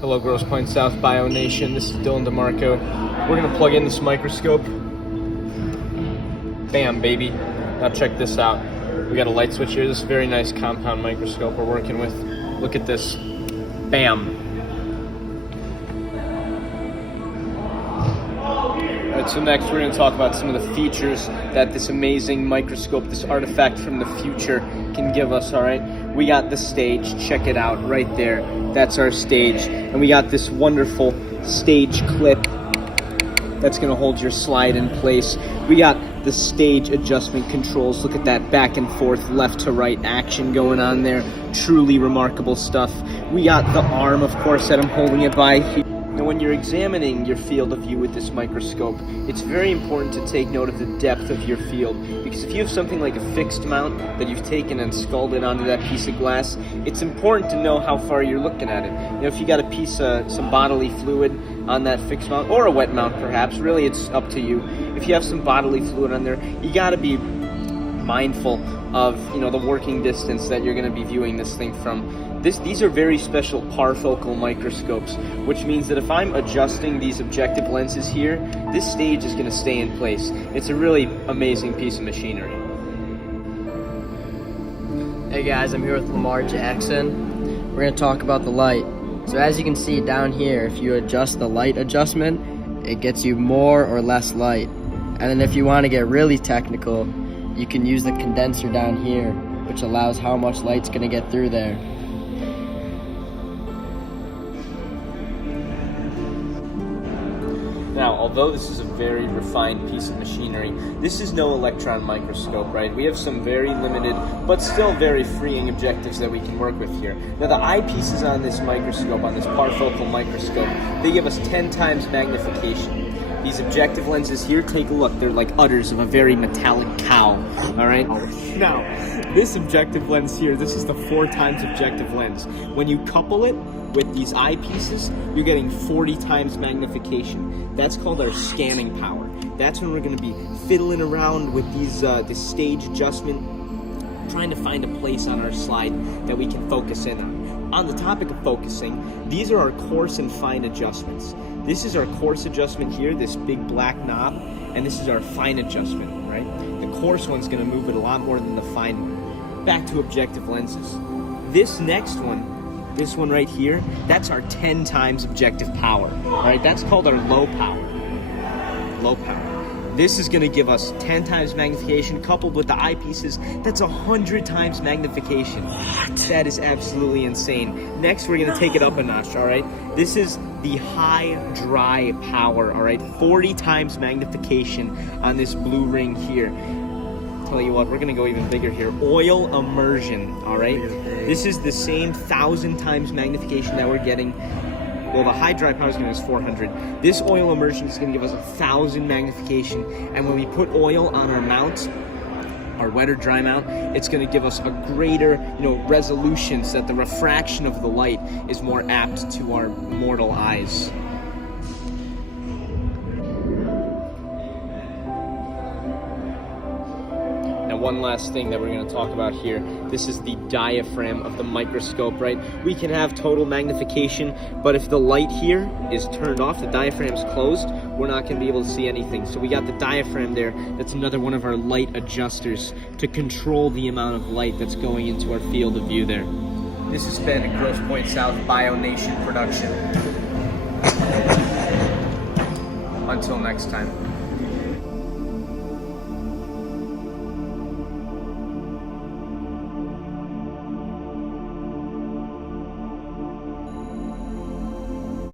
Hello, Grosse Pointe South Bio Nation. This is Dylan DeMarco. We're gonna plug in this microscope. Bam, baby. Now check this out. We got a light switch here. This is a very nice compound microscope we're working with. Look at this. Bam. Alright, so next we're gonna talk about some of the features that this amazing microscope, this artifact from the future, can give us, alright? We got the stage, check it out, right there. That's our stage. And we got this wonderful stage clip that's gonna hold your slide in place. We got the stage adjustment controls. Look at that back and forth, left to right action going on there. Truly remarkable stuff. We got the arm, of course, that I'm holding it by. Now, when you're examining your field of view with this microscope, it's very important to take note of the depth of your field, because if you have something like a fixed mount that you've taken and sculled it onto that piece of glass, it's important to know how far you're looking at it. You know, if you got a piece of some bodily fluid on that fixed mount, or a wet mount perhaps, really it's up to you. If you have some bodily fluid on there, you got to be mindful of, you know, the working distance that you're going to be viewing this thing from. These are very special parfocal microscopes, which means that if I'm adjusting these objective lenses here, this stage is going to stay in place. It's a really amazing piece of machinery. Hey guys, I'm here with Lamar Jackson. We're going to talk about the light. So as you can see down here, if you adjust the light adjustment, it gets you more or less light. And then if you want to get really technical, you can use the condenser down here, which allows how much light's going to get through there. Now, although this is a very refined piece of machinery, this is no electron microscope, right? We have some very limited, but still very freeing objectives that we can work with here. Now, the eyepieces on this microscope, on this parfocal microscope, they give us 10 times magnification. These objective lenses here, take a look. They're like udders of a very metallic cow, all right? Now, this objective lens here, this is the 4 times objective lens. When you couple it with these eyepieces, you're getting 40 times magnification. That's called our scanning power. That's when we're going to be fiddling around with these this stage adjustment, trying to find a place on our slide that we can focus in on. On the topic of focusing, these are our coarse and fine adjustments. This is our coarse adjustment here, this big black knob, and this is our fine adjustment, right? The coarse one's going to move it a lot more than the fine one. Back to objective lenses. This next one, this one right here, that's our 10 times objective power, right? That's called our low power. Low power. This is going to give us 10 times magnification coupled with the eyepieces. That's 100 times magnification. What? That is absolutely insane. Next, we're going to take it up a notch, all right? This is the high dry power, all right? 40 times magnification on this blue ring here. Tell you what, we're gonna go even bigger here. Oil immersion, all right? This is the same 1,000 times magnification that we're getting. Well, the high dry power is gonna give us 400. This oil immersion is gonna give us 1,000 magnification. And when we put oil on our mounts, our wet or dry mount, it's gonna give us a greater, resolution so that the refraction of the light is more apt to our mortal eyes. One last thing that we're going to talk about here. This is the diaphragm of the microscope, right? We can have total magnification, but if the light here is turned off, the diaphragm's closed, we're not going to be able to see anything. So we got the diaphragm there. That's another one of our light adjusters to control the amount of light that's going into our field of view there. This has been a Grosse Pointe South Bio Nation production. Until next time.